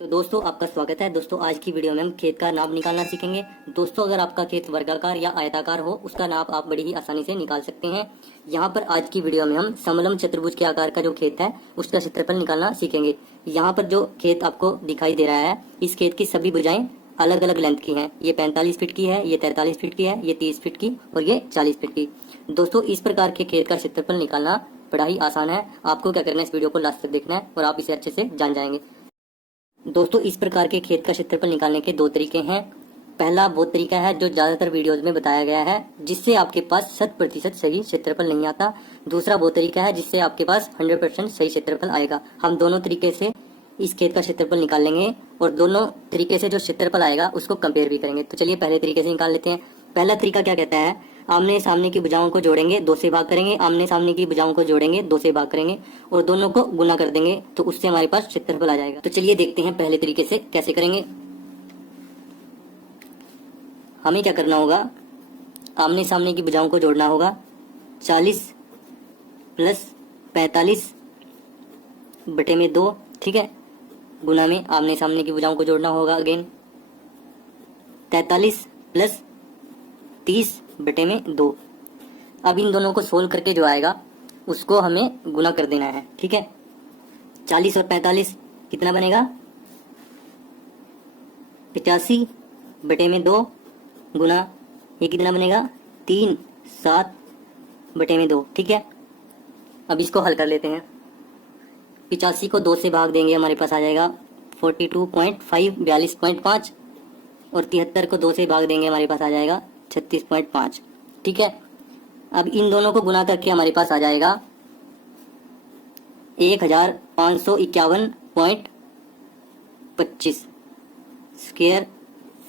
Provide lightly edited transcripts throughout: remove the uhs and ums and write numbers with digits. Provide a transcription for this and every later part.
तो दोस्तों आपका स्वागत है। दोस्तों आज की वीडियो में हम खेत का नाप निकालना सीखेंगे। दोस्तों अगर आपका खेत वर्गाकार या आयताकार हो उसका नाप आप बड़ी ही आसानी से निकाल सकते हैं। यहाँ पर आज की वीडियो में हम समलंब चतुर्भुज के आकार का जो खेत है उसका क्षेत्रफल निकालना सीखेंगे। यहाँ पर जो खेत आपको दिखाई दे रहा है इस खेत की सभी भुजाएं अलग अलग लेंथ की हैं। ये 45 फीट की है, ये 43 फीट की है, ये 30 फीट की और ये 40 फीट की। दोस्तों इस प्रकार के खेत का क्षेत्रफल निकालना बड़ा ही आसान है। आपको क्या करना है, इस वीडियो को लास्ट तक देखना है और आप इसे अच्छे से जान जाएंगे। दोस्तों इस प्रकार के खेत का क्षेत्रफल निकालने के दो तरीके हैं। पहला वो तरीका है जो ज्यादातर वीडियोज में बताया गया है, जिससे आपके पास 100% सही क्षेत्रफल नहीं आता। दूसरा वो तरीका है जिससे आपके पास 100% सही क्षेत्रफल आएगा। हम दोनों तरीके से इस खेत का क्षेत्रफल निकाल लेंगे और दोनों तरीके से जो क्षेत्रफल आएगा उसको कंपेयर भी करेंगे। तो चलिए पहले तरीके से निकाल लेते हैं। पहला तरीका क्या कहता है, आमने सामने की भुजाओं को जोड़ेंगे, 2 से भाग करेंगे, आमने सामने की भुजाओं को जोड़ेंगे, 2 से भाग करेंगे और दोनों को गुना कर देंगे तो उससे हमारे पास क्षेत्रफल आ जाएगा। तो चलिए देखते हैं पहले तरीके से कैसे करेंगे। हमें क्या करना होगा, आमने सामने की भुजाओं को जोड़ना होगा। 40 प्लस 45 बटे में 2, ठीक है, गुना में आमने सामने की भुजाओं को जोड़ना होगा अगेन 43 प्लस 30 बटे में 2। अब इन दोनों को सोल्व करके जो आएगा उसको हमें गुना कर देना है, ठीक है। 40 और 45 कितना बनेगा, 85 बटे में 2 गुना ये कितना बनेगा 3, 7 बटे में 2, ठीक है। अब इसको हल कर लेते हैं। 85 को 2 से भाग देंगे, हमारे पास आ जाएगा 42.5 42.5 और 73 को 2 से भाग देंगे, हमारे पास आ जाएगा 36.5, ठीक है। अब इन दोनों को गुना करके हमारे पास आ जाएगा 1551.25 स्क्वायर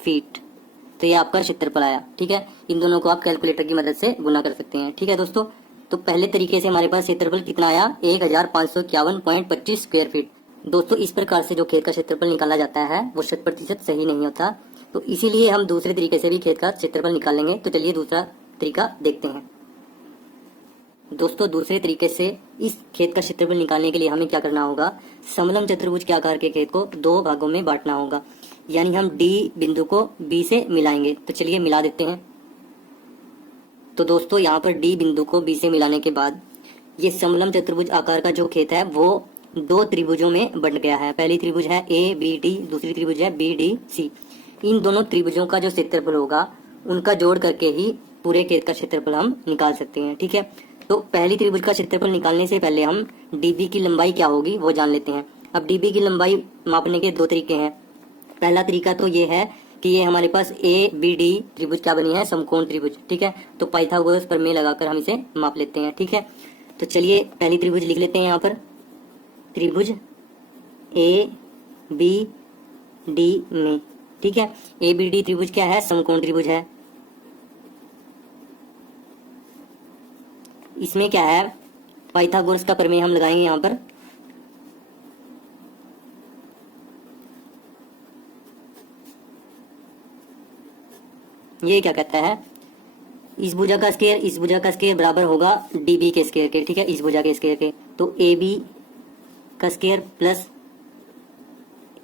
फीट। तो ये आपका क्षेत्रफल आया, ठीक है। इन दोनों को आप कैलकुलेटर की मदद से गुना कर सकते हैं, ठीक है दोस्तों। तो पहले तरीके से हमारे पास क्षेत्रफल कितना आया, 1551.25 स्क्वायर फीट। दोस्तों इस प्रकार से जो खेत का क्षेत्रफल निकाला जाता है वो 100% सही नहीं होता, तो इसीलिए हम दूसरे तरीके से भी खेत का क्षेत्रफल निकालेंगे। तो चलिए दूसरा तरीका देखते हैं। दोस्तों दूसरे तरीके से इस खेत का क्षेत्रफल निकालने के लिए हमें क्या करना होगा, समलंब चतुर्भुज के आकार के खेत को 2 भागों में बांटना होगा, यानी हम डी बिंदु को बी से मिलाएंगे। तो चलिए मिला देते हैं। तो दोस्तों यहाँ पर डी बिंदु को बी से मिलाने के बाद ये समलंब चतुर्भुज आकार का जो खेत है वो 2 त्रिभुजों में बंट गया है। पहली त्रिभुज है ए बी डी, दूसरी त्रिभुज है बी डी सी। इन दोनों त्रिभुजों का जो क्षेत्रफल होगा उनका जोड़ करके ही पूरे खेत का क्षेत्रफल हम निकाल सकते हैं, ठीक है। तो पहली त्रिभुज का क्षेत्रफल निकालने से पहले हम डीबी की लंबाई क्या होगी वो जान लेते हैं। अब डीबी की लंबाई मापने के 2 तरीके हैं। पहला तरीका तो ये है कि ये हमारे पास ए बी डी त्रिभुज क्या बनी है, समकोण त्रिभुज, ठीक है। तो पाइथागोरस प्रमेय लगाकर हम इसे माप लेते हैं, ठीक है। तो चलिए पहली त्रिभुज लिख लेते हैं यहाँ पर, त्रिभुज ए बी डी में, ठीक है। ए बी डी त्रिभुज क्या है, समकोण त्रिभुज है। इसमें क्या है, पाइथागोरस का प्रमेय हम लगाएंगे यहाँ पर। ये क्या कहता है, इस भुजा का स्क्वायर इस भुजा का स्क्वायर बराबर होगा डीबी के स्क्वायर के, ठीक है, इस भुजा के स्क्वायर के। तो ए बी का स्क्वायर प्लस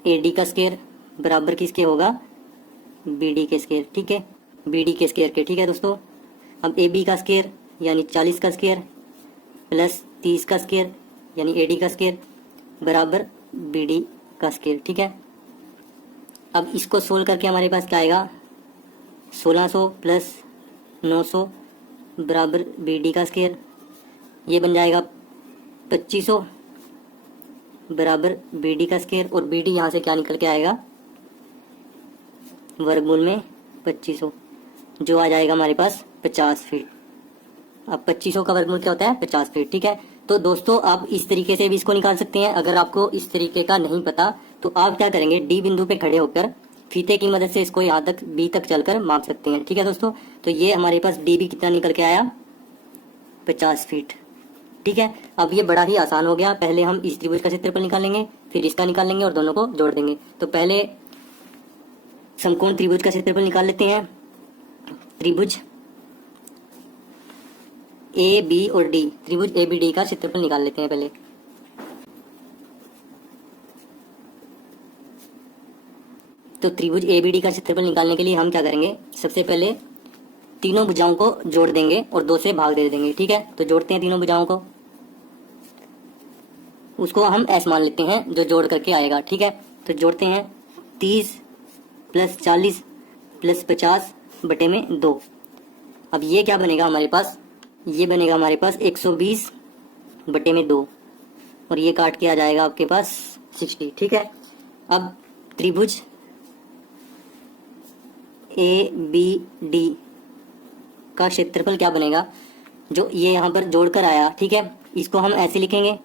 ए डी का स्क्वायर बराबर किसके होगा, बी डी के स्क्वायर, ठीक है, बी डी के स्क्वायर के, ठीक है दोस्तों। अब ए बी का स्क्वायर यानी 40 का स्क्वायर प्लस 30 का स्क्वायर यानी ए डी का स्क्वायर बराबर बी डी का स्क्वायर, ठीक है। अब इसको सोल्व करके हमारे पास क्या आएगा, 1600 प्लस 900 बराबर बी डी का स्क्वायर, ये बन जाएगा 2500 बराबर बी डी का स्क्वायर। और बी डी यहाँ से क्या निकल के आएगा, वर्गमूल में 2500, जो आ जाएगा हमारे पास 50 फीट। अब 2500 का वर्गमूल क्या होता है, 50 फीट, ठीक है। तो दोस्तों आप इस तरीके से भी इसको निकाल सकते हैं। अगर आपको इस तरीके का नहीं पता तो आप क्या करेंगे, डी बिंदु पे खड़े होकर फीते की मदद से इसको यहाँ तक बी तक चलकर माप सकते हैं, ठीक है दोस्तों। तो ये हमारे पास डी बी कितना निकल के आया, 50 फीट, ठीक है। अब ये बड़ा ही आसान हो गया। पहले हम इस त्रिभुज का क्षेत्रफल निकालेंगे, फिर इसका निकालेंगे और दोनों को जोड़ देंगे। तो पहले समकोण त्रिभुज का क्षेत्रफल निकाल लेते हैं। त्रिभुज ए बी और डी, त्रिभुज ए बी डी का क्षेत्रफल निकाल लेते हैं पहले। तो त्रिभुज एबीडी का क्षेत्रफल निकालने के लिए हम क्या करेंगे, सबसे पहले तीनों भुजाओं को जोड़ देंगे और 2 से भाग दे देंगे। ठीक है, तो जोड़ते हैं तीनों भुजाओं को, उसको हम एस मान लेते हैं जो जोड़ करके आएगा। ठीक है, तो जोड़ते हैं 30 + 40 + 50 बटे में 2। अब ये क्या बनेगा हमारे पास, ये बनेगा हमारे पास 120 बटे में 2 और ये काट के आ जाएगा आपके पास 60। ठीक है, अब त्रिभुज ए बी डी का क्षेत्रफल क्या बनेगा, जो ये यहाँ पर जोड़कर आया। ठीक है, इसको हम ऐसे लिखेंगे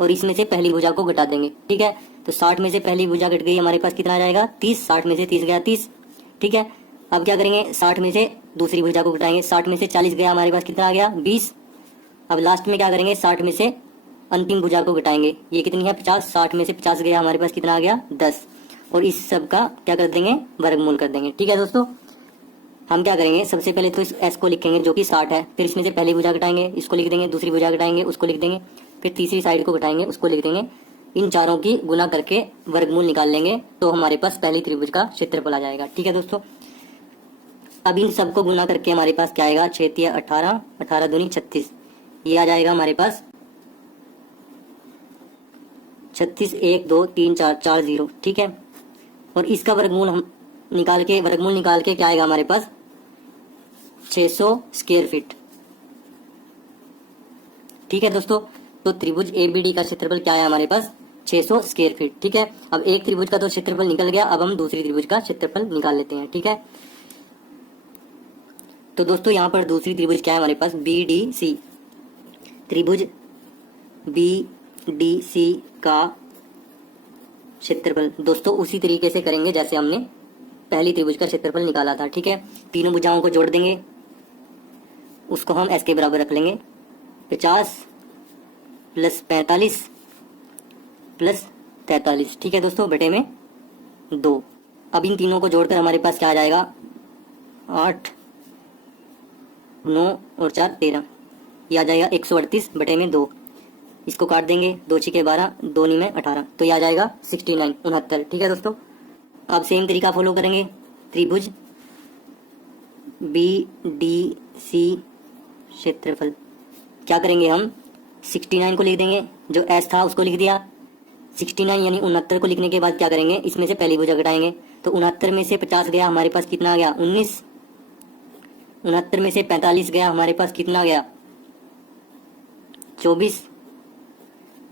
और इसमें से पहली भुजा को घटा देंगे। ठीक है, तो 60 में से पहली भुजा घट गई, हमारे पास कितना आ जाएगा 30। 60 में से 30 गया 30। ठीक है, अब क्या करेंगे, 60 में से दूसरी भुजा को घटाएंगे। 60 में से 40 गया, हमारे पास कितना आ गया 20। अब लास्ट में क्या करेंगे, 60 में से अंतिम भुजा को घटाएंगे, ये कितनी है 50। 60 में से 50 गया, हमारे पास कितना आ गया 10। और इस सब का क्या कर देंगे, वर्गमूल कर देंगे। ठीक है दोस्तों, हम क्या करेंगे, सबसे पहले तो इस एस को लिखेंगे जो कि 60 है, फिर इसमें से पहली भुजा घटाएंगे, इसको लिख देंगे, दूसरी भुजा घटाएंगे, उसको लिख देंगे, फिर तीसरी साइड को घटाएंगे, उसको लिख देंगे। इन चारों की गुना करके वर्गमूल निकाल लेंगे तो हमारे पास पहली त्रिभुज का क्षेत्रफल आ जाएगा। ठीक है दोस्तों, अब इन सबको गुना करके हमारे पास क्या आएगा, 6 × 18, 18 दूनी 36, ये आ जाएगा हमारे पास 36, 1 2 3 4 4 0। ठीक है, और इसका वर्गमूल हम निकाल के क्या आएगा हमारे पास 600 स्क्वायर फीट। ठीक है दोस्तों, तो त्रिभुज एबीडी का क्षेत्रफल क्या है हमारे पास 600 स्क्वायर फीट। ठीक है, अब एक त्रिभुज का तो क्षेत्रफल निकल गया, अब हम दूसरी त्रिभुज का क्षेत्रफल निकाल लेते हैं। ठीक है, तो दोस्तों यहाँ पर दूसरी त्रिभुज क्या है हमारे पास BDC। त्रिभुज BDC का क्षेत्रफल दोस्तों उसी तरीके से करेंगे जैसे हमने पहली त्रिभुज का क्षेत्रफल निकाला था। ठीक है, तीनों भुजाओं को जोड़ देंगे, उसको हम एस के बराबर रख लेंगे, 50 + 45 + 43। ठीक है दोस्तों, बटे में 2। अब इन तीनों को जोड़कर हमारे पास क्या आ जाएगा 8 9 और 4 13, ये आ जाएगा 138 बटे में 2। इसको काट देंगे, 2 × 6 12, 2 × 9 18, तो ये आ जाएगा 69 69। ठीक है दोस्तों, अब सेम तरीका फॉलो करेंगे, त्रिभुज BDC क्षेत्रफल क्या करेंगे, हम 69 को लिख देंगे, जो एस था उसको लिख दिया, 69 यानी 69 को लिखने के बाद क्या करेंगे, इसमें से पहली भुजा घटाएंगे, तो 69 में से 50 गया, हमारे पास कितना आ गया 19। 69 में से 45 गया, हमारे पास कितना आ गया 24।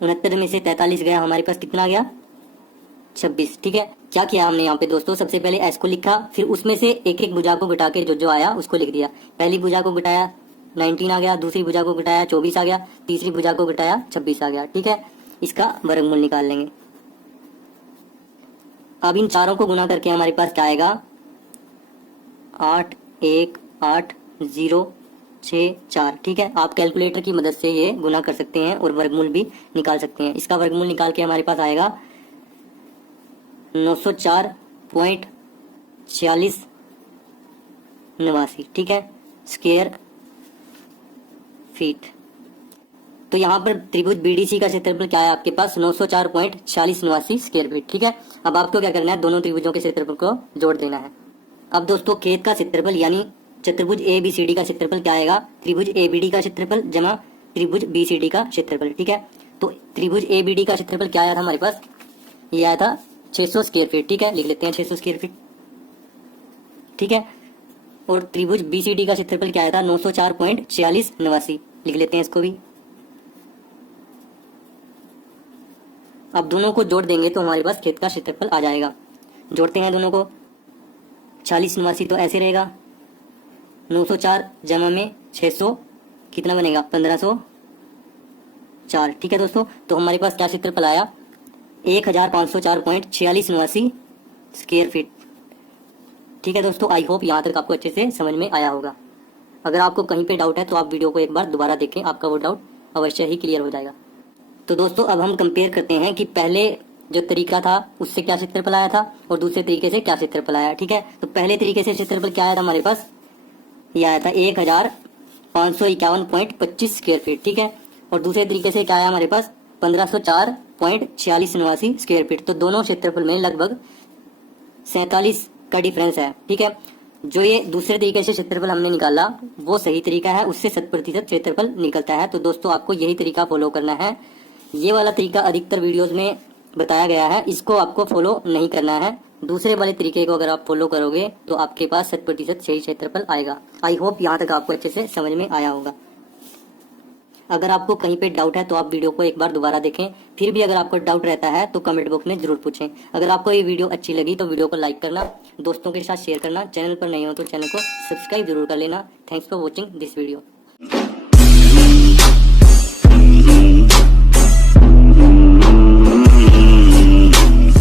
69 में से 43 गया, हमारे पास कितना आ गया 26। ठीक है, क्या किया हमने यहाँ पे दोस्तों, सबसे पहले एस को लिखा, फिर उसमें से एक एक भुजा को घटा के जो जो आया उसको लिख दिया। पहली भुजा को घटाया 19 आ गया, दूसरी भुजा को घटाया 24 आ गया, तीसरी भुजा को घटाया 26 आ गया। ठीक है, इसका वर्गमूल निकाल लेंगे। अब इन चारों को गुना करके हमारे पास क्या आएगा 8 1 8 0 6 4। ठीक है, आप कैलकुलेटर की मदद से ये गुना कर सकते हैं और वर्गमूल भी निकाल सकते हैं। इसका वर्गमूल निकाल के हमारे पास आएगा 904.4689। ठीक है, स्क्वायर फीट। तो यहाँ पर त्रिभुज BDC का क्षेत्रफल क्या है आपके पास 904.4689 स्क्वायर फीट। ठीक है, अब आपको क्या करना है, दोनों त्रिभुजों के क्षेत्रफल को जोड़ देना है। अब दोस्तों खेत का क्षेत्रफल यानी चतुर्भुज ABCD का क्षेत्रफल क्या आएगा, त्रिभुज ABD का क्षेत्रफल जमा त्रिभुज BCD का क्षेत्रफल। ठीक है, तो त्रिभुज ABD का क्षेत्रफल क्या आया था हमारे पास, ये आया था 600 स्क्वायर फीट। ठीक है, लिख लेते हैं 600 स्क्वायर फीट। ठीक है, और त्रिभुज BCD का क्षेत्रफल क्या आया था 904.4689, लिख लेते हैं इसको भी। अब दोनों को जोड़ देंगे तो हमारे पास खेत का क्षेत्रफल आ जाएगा। जोड़ते हैं दोनों को, 4689 तो ऐसे रहेगा, 904 जमा में 600 कितना बनेगा 1504। ठीक है दोस्तों, तो हमारे पास क्या क्षेत्रफल आया 1504.4689 स्क्वायर फीट। ठीक है दोस्तों, आई होप यहाँ तक आपको अच्छे से समझ में आया होगा। अगर आपको कहीं पे डाउट है तो आप वीडियो को एक बार दोबारा देखें, आपका वो डाउट अवश्य ही क्लियर हो जाएगा। तो दोस्तों अब हम कंपेयर करते हैं कि पहले जो तरीका था उससे क्या क्षेत्रफल आया था और दूसरे तरीके से क्या क्षेत्रफल आया। ठीक है, तो पहले तरीके से क्षेत्रफल क्या आया था हमारे पास, ये आया था 1551.25 स्क्वायर फीट। ठीक है, और दूसरे तरीके से क्या आया हमारे पास 1504.4689 स्क्वायर फीट। तो दोनों क्षेत्रफल में लगभग 47 का डिफरेंस है। ठीक है, जो ये दूसरे तरीके से क्षेत्रफल हमने निकाला वो सही तरीका है, उससे 100% क्षेत्रफल निकलता है। तो दोस्तों आपको यही तरीका फॉलो करना है। ये वाला तरीका अधिकतर वीडियोस में बताया गया है, इसको आपको फॉलो नहीं करना है। दूसरे वाले तरीके को अगर आप फॉलो करोगे तो आपके पास 100% सही क्षेत्रफल आएगा। आई होप यहाँ तक आपको अच्छे से समझ में आया होगा। अगर आपको कहीं पे डाउट है तो आप वीडियो को एक बार दोबारा देखें। फिर भी अगर आपको डाउट रहता है तो कमेंट बॉक्स में जरूर पूछें। अगर आपको ये वीडियो अच्छी लगी तो वीडियो को लाइक करना, दोस्तों के साथ शेयर करना, चैनल पर नए हो तो चैनल को सब्सक्राइब जरूर कर लेना। Thanks for watching this video.